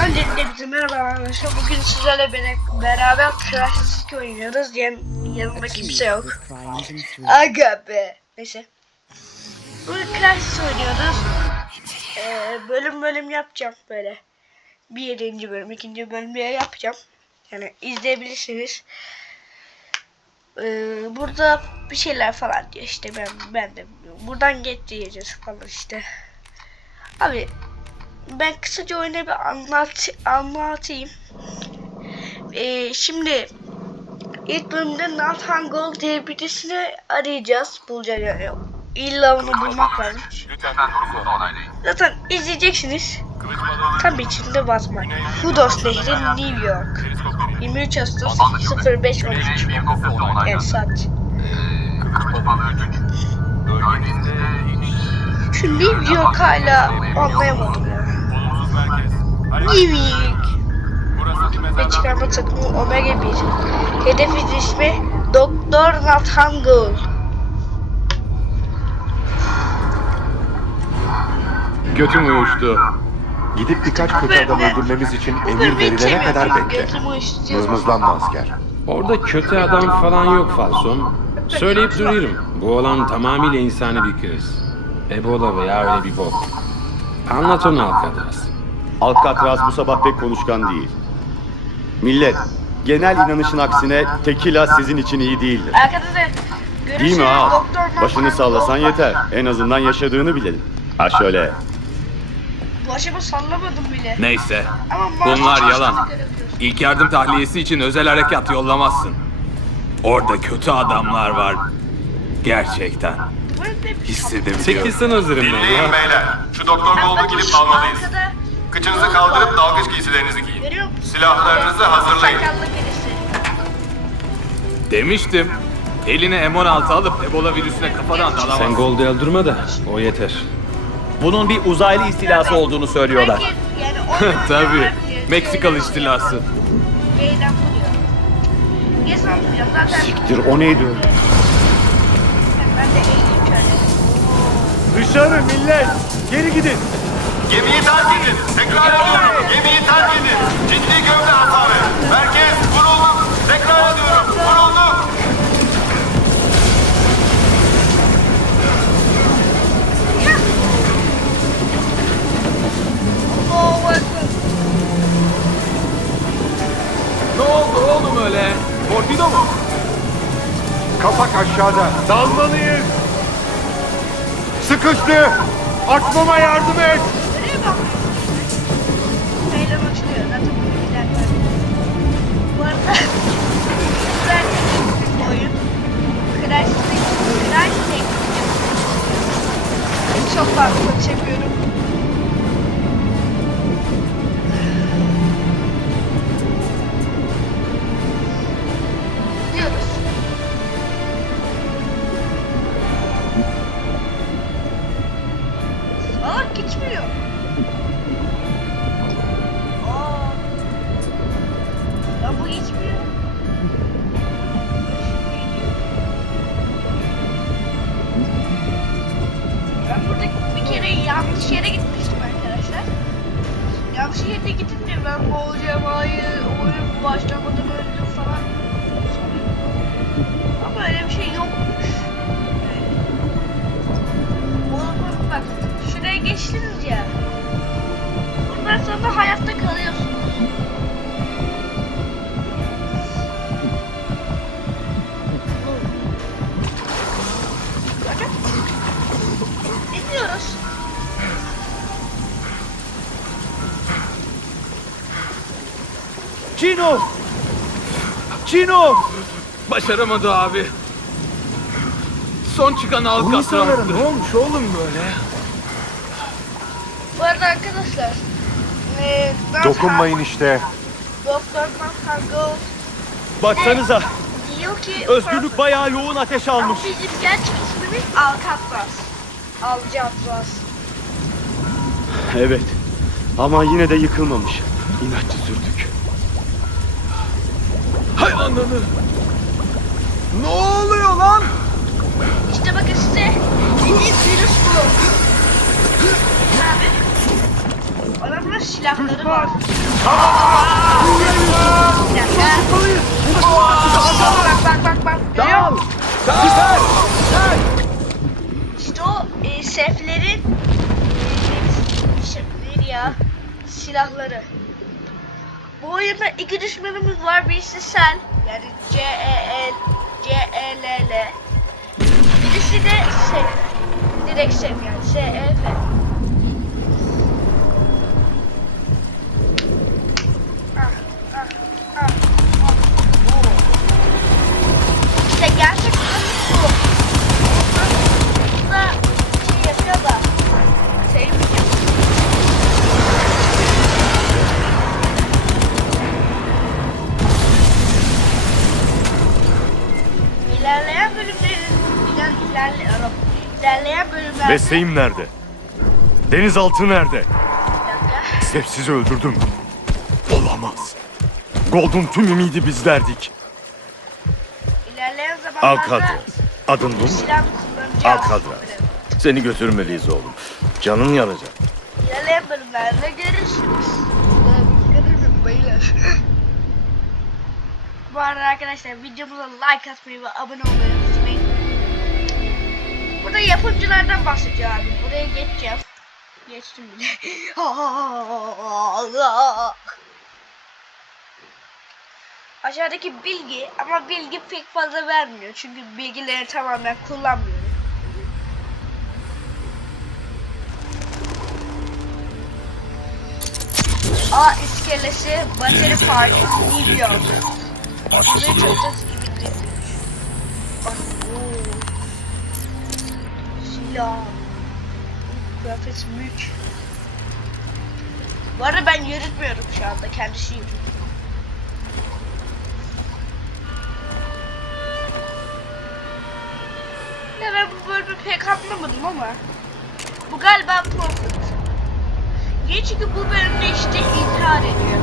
Öncelikle bize merhaba arkadaşlar. Bugün sizlerle beraber Crash 2 oynuyoruz. Yan, yanımda kimse yok. Aga be. Neyse. Bugün Crash oynuyoruz. Ee, bölüm bölüm yapacağım böyle. Birinci bölüm, ikinci bölüm diye yapacağım. Yani izleyebilirsiniz. Ee, burada bir şeyler falan diyor işte ben ben de. Buradan geç diyeceğiz falan işte. Abi ben kısaca oyunu bir anlat anlatayım. Ee, şimdi ilk bölümde Nathan Gold diye birisini arayacağız, bulacağız yani. İlla onu bulmak lazım. Zaten izleyeceksiniz. Tam içinde batmak. Hudos Nehri New York. periskop verin. 23 Ağustos 0513. Güney bir kopyası onaylandı. Evet saat. Şu New York hala anlayamadım ya. Merkez. Burası bir ve çıkarma takımı Omega 1. Hedefin ismi Doktor Nathan Gould. Götüm uyuştu. Gidip birkaç kötü adam öldürmemiz için emir verilene kadar bekle. Mızmızlanma asker. Orada kötü adam falan yok Falson. Söyleyip duruyorum. Bu olan tamamıyla insani bir kriz. Ebola veya öyle bir bok. Anlat onu Alcatraz. Alcatraz bu sabah pek konuşkan değil. Millet, genel inanışın aksine tekila sizin için iyi değildir. Arkadaşlar görüşürüz. Değil mi ha? Başını sallasan yeter. En azından yaşadığını bilelim. Ha şöyle. Başımı sallamadım bile. Neyse. Bunlar yalan. İlk yardım tahliyesi için özel harekat yollamazsın. Orada kötü adamlar var. Gerçekten. Hissedebiliyorum. Çekilsen hazırım ben Dinleyin ya. beyler. Şu doktor? Gold'u gidip almalıyız. Kıçınızı kaldırıp dalgıç giysilerinizi giyin. Görüyor musun? Silahlarınızı hazırlayın. Sakallı birisi. Demiştim. Eline M16 alıp Ebola virüsüne kafadan Sen dalamazsın. Gold'u öldürme de o yeter. Bunun bir uzaylı istilası olduğunu söylüyorlar. Herkes yani oynayan Tabii. herkes Meksikalı şeyden istilası. vuruyor. Şeyden vuruyor. Niye sanmıyorum zaten. Siktir o neydi? Ben de eğileyim şöyle. Dışarı millet! Geri gidin! Gemiyi terk edin. Tekrar ediyorum. Gemiyi terk edin. Ciddi gövde hasarı. Merkez vurulduk. Tekrar ediyorum. Vurulduk. Ne oldu oğlum öyle? Torpido mu? Kapak aşağıda. Dalmalıyız. Sıkıştı. Açmama yardım et. Bak? Meydan açılıyor zaten bu ilerler. Bu arada güzel bir oyun. Crash Crash. Çok fazla çekiyorum. Başaramadı abi. Son çıkan Alcatraz'tı. olmuş oğlum böyle? Bu arada arkadaşlar. Eee Dokunmayın işte. Doktor Nathan Gold Baksanıza diyor ki özgürlük bayağı yoğun ateş Ama almış. bizim gerçek ismimiz Alcatraz. Alcatraz. Evet. Ama yine de yıkılmamış. İnatçı sürdük. Hay ananı. Ne oluyor lan? İşte bakın size dediğim virüs bu. Abi. Adamların silahları var. Bir dakika. Bak bak bak bak. Görüyor musun? İşte o e, seflerin e, ya? Silahları. Bu oyunda iki düşmanımız var. Birisi Sel. Yani C E L C E L L. Birisi de Sef. Direkt Sef yani S ilerle, ilerleyen bölümlerde Mesleğim nerede? Denizaltı nerede? Bir dakika. Öldürdüm. Olamaz. Gold'un tüm ümidi bizlerdik. İlerleyen zamanlarda Alkadra. Adın bu mu? kullanacağız. Alkadra. Seni götürmeliyiz oğlum. Canın yanacak. İlerleyen bölümlerde görüşürüz. Beyler. Bu arada arkadaşlar videomuza like atmayı ve abone olmayı unutmayın. Burada yapımcılardan bahsediyor abi. Buraya geçeceğim. Geçtim bile. Aşağıdaki bilgi ama bilgi pek fazla vermiyor. Çünkü bilgileri tamamen kullanmıyorum. A iskelesi Battery Park New York. Çok da gibi Bak ooo. Silah. Kıyafet mülk. Bu arada ben yürütmüyorum şu anda. Kendisi yürütüyor. Ya ben bu bölümü pek anlamadım ama. Bu galiba Profit. Niye çünkü bu bölümde işte intihar ediyor.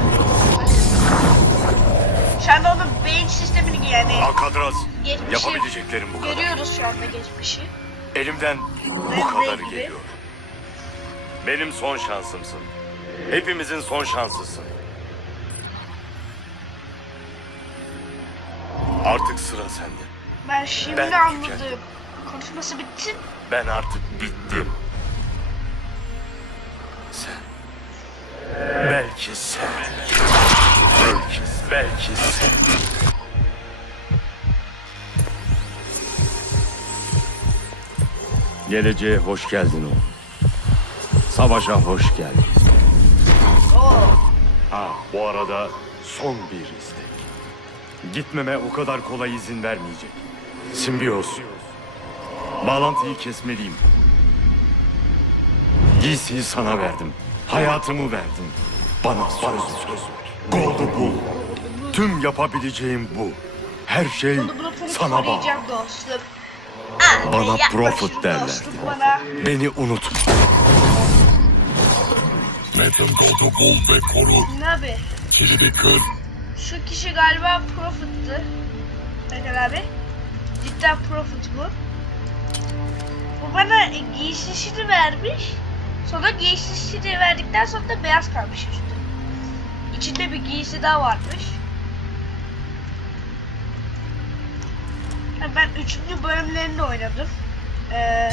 Şu anda onun beyin sistemini yani geçmişi Yapabileceklerim bu kadar. görüyoruz şu anda geçmişi. Elimden bu kadarı geliyor. Benim son şansımsın. Hepimizin son şansısın. Artık sıra sende. Ben şimdi Ben anladım. tükendim. Konuşması bitti. Ben artık bittim. Sen. Belki sen. Belki, belki sen. Geleceğe hoş geldin oğlum. Savaşa hoş geldin. Ha, bu arada son bir istek. Gitmeme o kadar kolay izin vermeyecek. Simbiyoz. Bağlantıyı kesmeliyim. Giysiyi sana verdim. Hayatımı verdim. Bana söz ver. Gold'u bul. Tüm yapabileceğim bu. Her şey Bunu bunu bunu sana bağlı. koruyacağım dostum. Bana Prophet Bana. Beni unutma. Metin Gold'u bul ve koru. Abi? Kilidi kır. Şu kişi galiba Profit'tı. Bakın abi. Cidden Profit bu. Bu bana giysisini vermiş. Sonra giysisini verdikten sonra da beyaz kalmış üstü. İçinde bir giysi daha varmış. Ben üçüncü bölümlerini oynadım. Ee,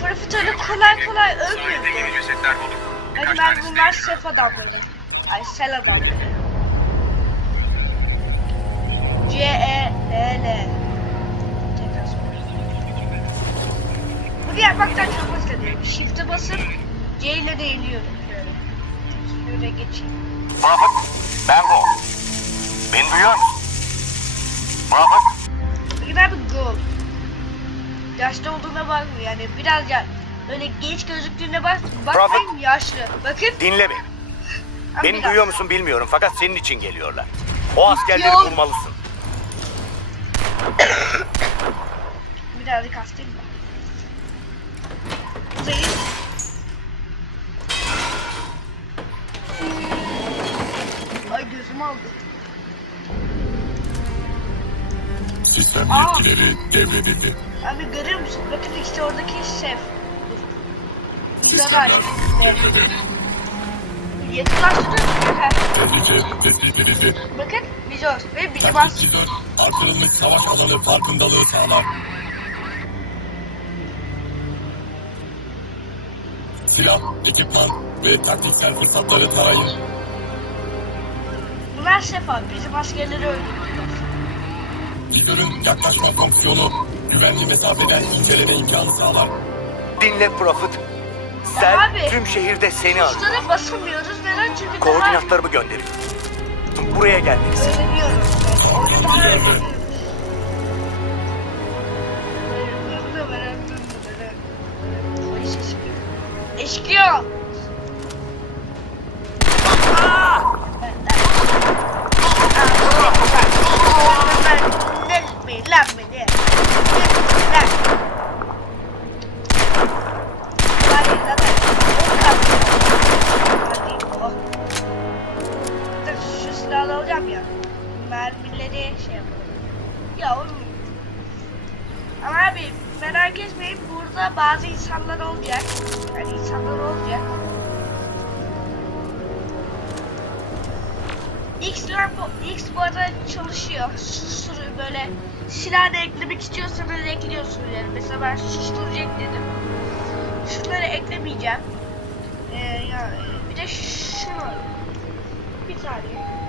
Profit öyle kolay kolay ölmüyor. Bakın ben bunlar sef adamları. Ay sel adamları. C E L L. Bunu yapmaktan çok hoşlanıyorum. Shift'e basıp C ile de eğiliyorum böyle. Şöyle geçeyim. Prophet, ben Gold. Beni duyuyor musun? Bakın abi gold. Yaşlı olduğuna bakmıyor yani biraz ya öyle genç gözüktüğüne bak bakmayın yaşlı. Bakın. Dinle beni. Abi Beni biraz- duyuyor musun bilmiyorum fakat senin için geliyorlar. O askerleri Yok. bulmalısın. Birazcık hastayım ben. Zehir. Ay gözüm aldı. Sistem Aa. yetkileri devredildi. Abi görüyor musun? Bakın işte oradaki şef. Bir Ekranı aç. Yakınlaştırın. Bakın vizör ve bilim as. Artırılmış savaş alanı farkındalığı sağlar. Silah, ekipman ve taktiksel fırsatları tarayın. Bunlar sefa. Bizim askerleri öldürdüler. Vizörün yaklaşma fonksiyonu güvenli mesafeden inceleme imkanı sağlar. Dinle Prophet. Sen Abi. tüm şehirde seni arıyor. Tuşlara basamıyoruz. Neden? Çünkü Koordinatlarımı gönderiyor. Buraya gelmelisin. öğreniyorum. Yerde. Eşkıya. Ya oğlum. Ama abi merak etmeyin burada bazı insanlar olacak. Yani insanlar olacak. X, bu- X bu arada çalışıyor. Sustur böyle silah da eklemek istiyorsanız ekliyorsunuz yani. Mesela ben susturacak dedim. Şunları eklemeyeceğim. Ee, ya, bir de şunu. Bir saniye.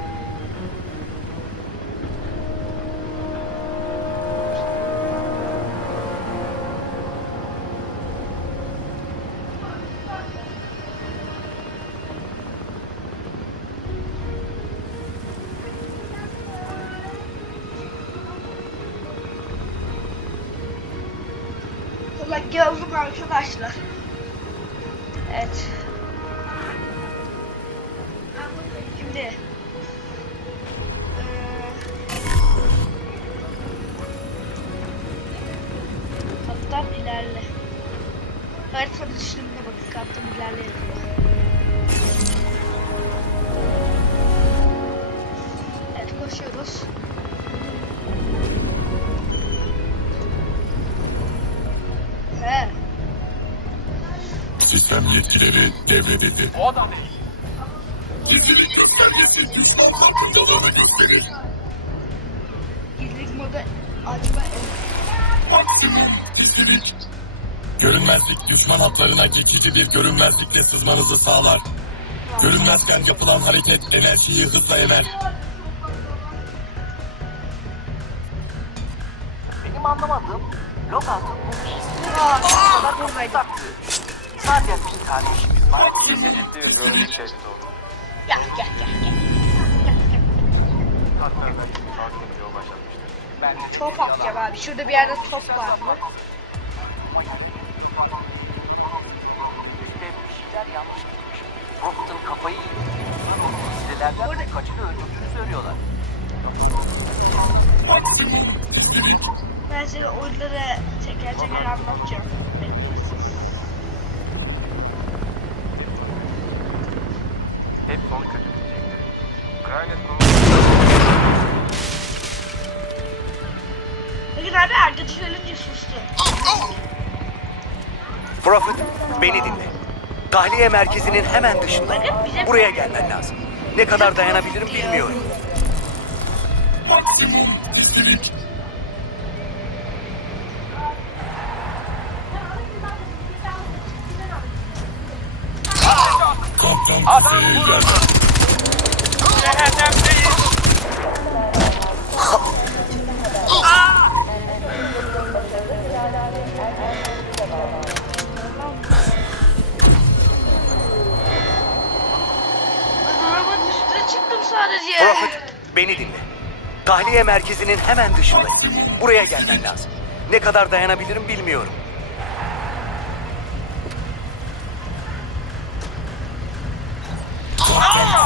Geldim arkadaşlar. Evet. Şimdi kaptan ilerle. Haritanın üstünde bakın kaptan ilerle yetkileri devredildi. O da değil. Gizlilik göstergesi düşman farkındalığını gösterir. Gizlilik modu açma. Maksimum gizlilik. Görünmezlik düşman hatlarına geçici bir görünmezlikle sızmanızı sağlar. Görünmezken yapılan hareket enerjiyi hızla emer. Benim anlamadığım Logout'un bu kişisinin Aa, bak sadece bir tane işimiz var. Gel gel gel gel. Gel, gel. Top atacağım abi. Şurada bir yerde top var mı? Ve bir şeyler yanlış gitmiş. Robot'un kafayı yedi. Kaçını öldürdüğünü söylüyorlar. Ben size oyunları teker teker anlatacağım. Hep sonu kötü bitecektir. Kraliyet Bakın abi arkadaş ölünce sustu. Prophet beni dinle. Tahliye merkezinin hemen dışında. Bakın bize Buraya gelmen lazım. Ne kadar dayanabilirim bilmiyorum. Maksimum gizlilik. Kaptan kafeye ilerle. Ben arabanın üstüne çıktım sadece. Prophet beni dinle. Tahliye merkezinin hemen dışında. Buraya gelmen lazım. Ne kadar dayanabilirim bilmiyorum.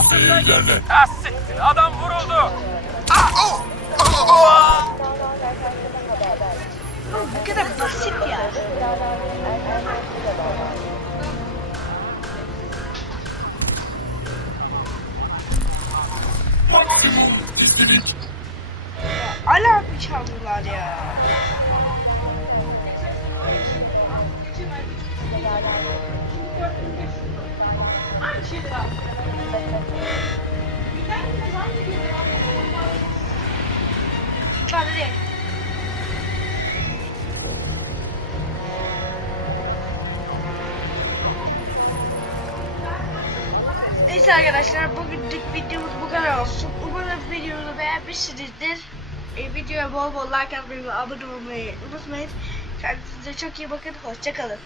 Kaptan kafeye ilerle. Adam vuruldu. Bu kadar basit ya. Maksimum gizlilik. Alarm çaldılar ya. Atla hadi. Neyse arkadaşlar bugünlük videomuz bu kadar olsun. Umarım videomu beğenmişsinizdir. E, videoya bol bol like atmayı ve abone olmayı unutmayın. Kendinize çok iyi bakın. Hoşçakalın.